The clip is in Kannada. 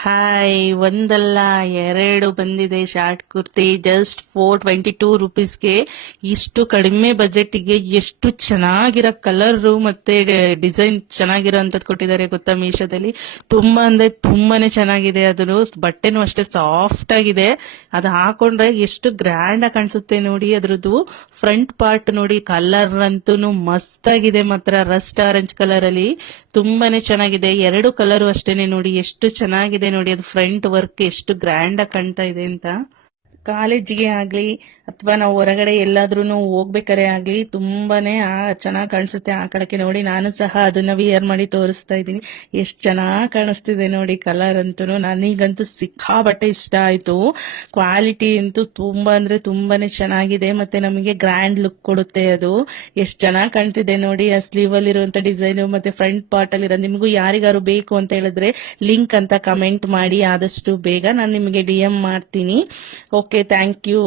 ಹಾಯ್, ಒಂದಲ್ಲ ಎರಡು ಬಂದಿದೆ ಶಾರ್ಟ್ ಕುರ್ತಿ. ಜಸ್ಟ್ 422 ರೂಪೀಸ್ಗೆ ಇಷ್ಟು ಕಡಿಮೆ ಬಜೆಟ್ಗೆ ಎಷ್ಟು ಚೆನ್ನಾಗಿರೋ ಕಲರ್ ಮತ್ತೆ ಡಿಸೈನ್ ಚೆನ್ನಾಗಿರೋ ಅಂತದ್ ಕೊಟ್ಟಿದ್ದಾರೆ ಗೊತ್ತಾ ಮೀಶೋದಲ್ಲಿ. ತುಂಬಾ ಅಂದ್ರೆ ತುಂಬಾನೇ ಚೆನ್ನಾಗಿದೆ. ಅದು ಬಟ್ಟೆನೂ ಅಷ್ಟೇ ಸಾಫ್ಟ್ ಆಗಿದೆ. ಅದು ಹಾಕೊಂಡ್ರೆ ಎಷ್ಟು ಗ್ರ್ಯಾಂಡ್ ಆಗಿ ಕಾಣಿಸುತ್ತೆ ನೋಡಿ. ಅದ್ರದ್ದು ಫ್ರಂಟ್ ಪಾರ್ಟ್ ನೋಡಿ, ಕಲರ್ ಅಂತೂ ಮಸ್ತ್ ಆಗಿದೆ ಮಾತ್ರ. ರಸ್ಟ್ ಆರೆಂಜ್ ಕಲರ್ ಅಲ್ಲಿ ತುಂಬಾನೇ ಚೆನ್ನಾಗಿದೆ. ಎರಡು ಕಲರ್ ಅಷ್ಟೇನೆ ನೋಡಿ, ಎಷ್ಟು ಚೆನ್ನಾಗಿದೆ ನೋಡಿ. ಅದು ಫ್ರಂಟ್ ವರ್ಕ್ ಎಷ್ಟು ಗ್ರ್ಯಾಂಡ್ ಆಗಿ ಕಾಣ್ತಾ ಇದೆ ಅಂತ. ಕಾಲೇಜಿಗೆ ಆಗ್ಲಿ ಅಥವಾ ನಾವು ಹೊರಗಡೆ ಎಲ್ಲಾದ್ರೂ ಹೋಗ್ಬೇಕಾರೆ ಆಗ್ಲಿ ತುಂಬಾನೇ ಚೆನ್ನಾಗಿ ಕಾಣಿಸುತ್ತೆ. ಆ ಕಡೆಗೆ ನೋಡಿ, ನಾನು ಸಹ ಅದನ್ನ ವಿಯರ್ ಮಾಡಿ ತೋರಿಸ್ತಾ ಇದ್ದೀನಿ. ಎಷ್ಟ್ ಚೆನ್ನಾಗಿ ಕಾಣಿಸ್ತಿದೆ ನೋಡಿ. ಕಲರ್ ಅಂತೂ ನನಗಂತೂ ಸಿಕ್ಕಾಬಟ್ಟೆ ಇಷ್ಟ ಆಯ್ತು. ಕ್ವಾಲಿಟಿ ಅಂತೂ ತುಂಬಾ ಅಂದ್ರೆ ತುಂಬಾನೇ ಚೆನ್ನಾಗಿದೆ. ಮತ್ತೆ ನಮಗೆ ಗ್ರ್ಯಾಂಡ್ ಲುಕ್ ಕೊಡುತ್ತೆ. ಅದು ಎಷ್ಟ್ ಚೆನ್ನಾಗಿ ಕಾಣ್ತಿದೆ ನೋಡಿ. ಆ ಸ್ಲೀವ್ ಅಲ್ಲಿ ಇರುವಂತ ಡಿಸೈನ್ ಮತ್ತೆ ಫ್ರಂಟ್ ಪಾರ್ಟ್ ಅಲ್ಲಿ ಇರೋ. ನಿಮಗೂ ಯಾರಿಗಾರು ಬೇಕು ಅಂತ ಹೇಳಿದ್ರೆ ಲಿಂಕ್ ಅಂತ ಕಮೆಂಟ್ ಮಾಡಿ. ಆದಷ್ಟು ಬೇಗ ನಾನು ನಿಮಗೆ DM ಮಾಡ್ತೀನಿ. Okay, thank you.